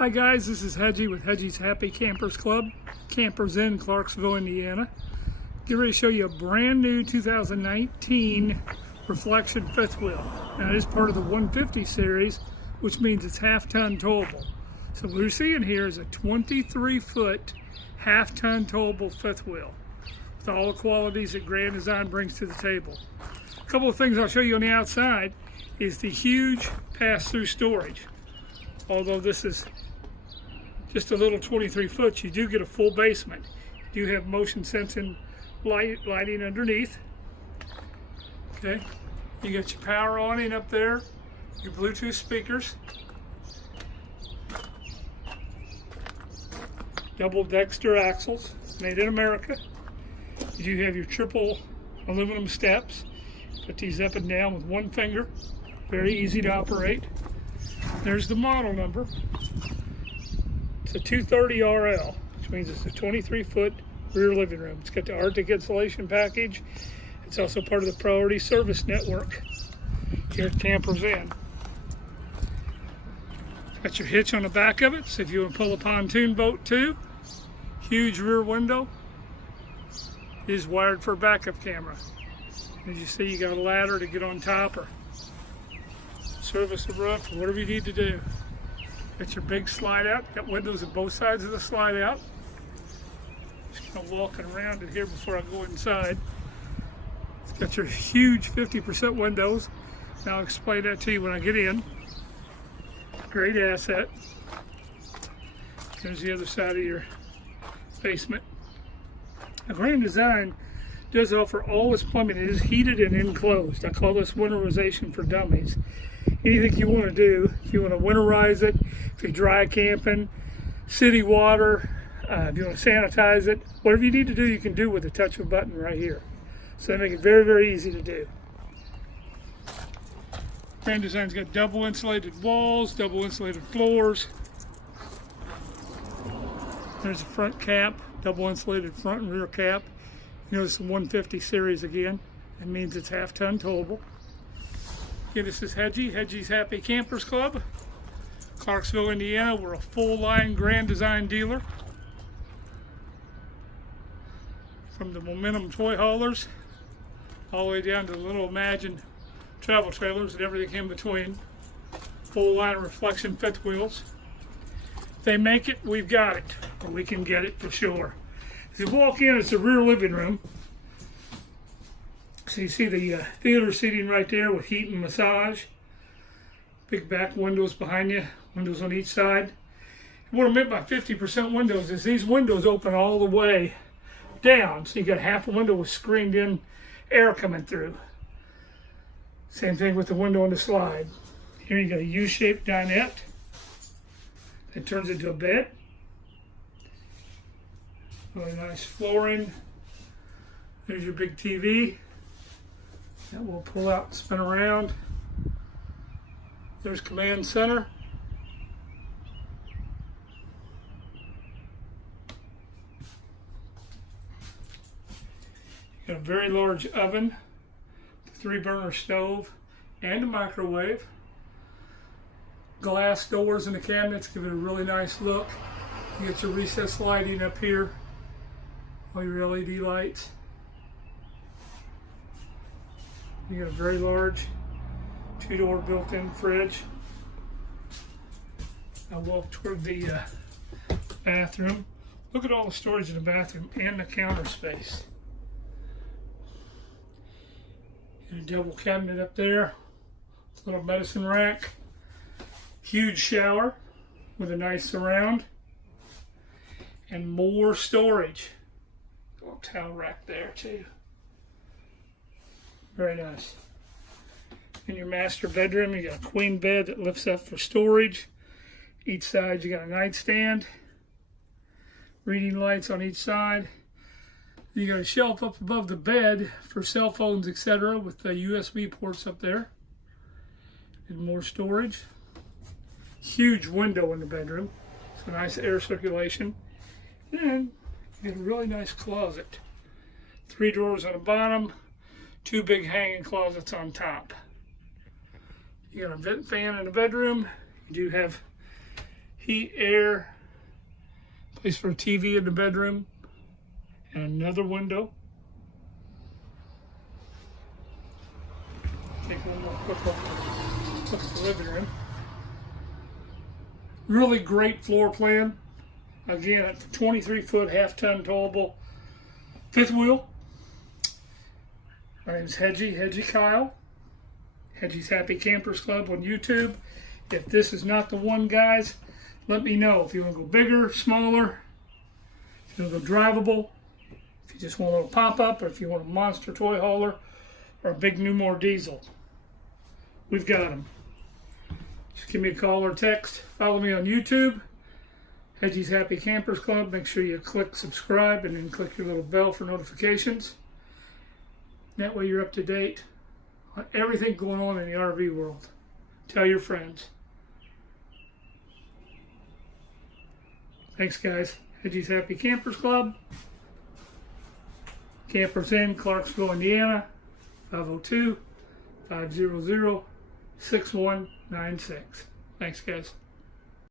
Hi guys, this is Hedgie with Hedgie's Happy Campers Club, Campers in Clarksville, Indiana. Get ready to show you a brand new 2019 Reflection fifth wheel. Now it is part of the 150 series, which means it's half-ton towable. So what we're seeing here is a 23-foot half-ton towable fifth wheel with all the qualities that Grand Design brings to the table. A couple of things I'll show you on the outside is the huge pass-through storage. Although this is just a little 23 foot, you do get a full basement. You do have motion sensing lighting underneath. Okay, you got your power awning up there, your Bluetooth speakers, double Dexter axles, made in America. You do have your triple aluminum steps. Put these up and down with one finger. Very easy to operate. There's the model number. It's a 230 RL, which means it's a 23-foot rear living room. It's got the Arctic insulation package. It's also part of the Priority Service Network here at Campers Inn. Got your hitch on the back of it, so if you want to pull a pontoon boat too. Huge rear window. It is wired for a backup camera. As you see, you got a ladder to get on top or service the roof, or whatever you need to do. Got your big slide out. Got windows on both sides of the slide out. Just kind of walking around it here before I go inside. It's got your huge 50% windows. Now I'll explain that to you when I get in. Great asset. There's the other side of your basement. Now, Grand Design does offer all its plumbing. It is heated and enclosed. I call this winterization for dummies. Anything you want to do, if you want to winterize it, if you're dry camping, city water, if you want to sanitize it, whatever you need to do, you can do with a touch of a button right here. So they make it very, very easy to do. Grand Design's got double insulated walls, double insulated floors. There's the front cap, double insulated front and rear cap. You know, it's the 150 series again. That means it's half-ton towable. Again, this is Hedgie, Hedgie's Happy Campers Club, Clarksville, Indiana. We're a full-line Grand Design dealer. From the Momentum toy haulers all the way down to the little Imagine travel trailers and everything in between. Full-line Reflection fifth wheels. If they make it, we've got it, or we can get it for sure. As you walk in, it's the rear living room. So you see the theater seating right there with heat and massage. Big back windows behind you, windows on each side. And what I meant by 50% windows is these windows open all the way down. So you got half a window with screened in air coming through. Same thing with the window on the slide. Here you got a U-shaped dinette that turns into a bed. Really nice flooring. There's your big TV. That will pull out and spin around. There's command center. You got a very large oven, 3-burner stove, and a microwave. Glass doors in the cabinets give it a really nice look. You get your recessed lighting up here, all your LED lights. You got a very large 2-door built-in fridge. I'll walk toward the bathroom. Look at all the storage in the bathroom and the counter space. Got a double cabinet up there, little medicine rack, huge shower with a nice surround, and more storage. A little towel rack there too. Very nice. In your master bedroom, you got a queen bed that lifts up for storage. Each side, you got a nightstand. Reading lights on each side. You got a shelf up above the bed for cell phones, etc., with the USB ports up there. And more storage. Huge window in the bedroom. So nice air circulation. And you got a really nice closet. 3 drawers on the bottom. 2 big hanging closets on top. You got a vent fan in the bedroom. You do have heat, air, place for a TV in the bedroom, and another window. Take one more quick look at the living room. Really great floor plan. Again, it's a 23-foot half-ton towable fifth wheel. My name is Hedgie Kyle. Hedgie's Happy Campers Club on YouTube. If this is not the one, guys, let me know. If you want to go bigger, smaller, if you want to go drivable, if you just want a little pop-up, or if you want a monster toy hauler, or a big Newmore diesel, we've got them. Just give me a call or text. Follow me on YouTube, Hedgie's Happy Campers Club. Make sure you click subscribe and then click your little bell for notifications. That way you're up to date on everything going on in the RV world. Tell your friends. Thanks, guys. Hedgie's Happy Campers Club. Campers Inn, Clarksville, Indiana. 502-500-6196. Thanks, guys.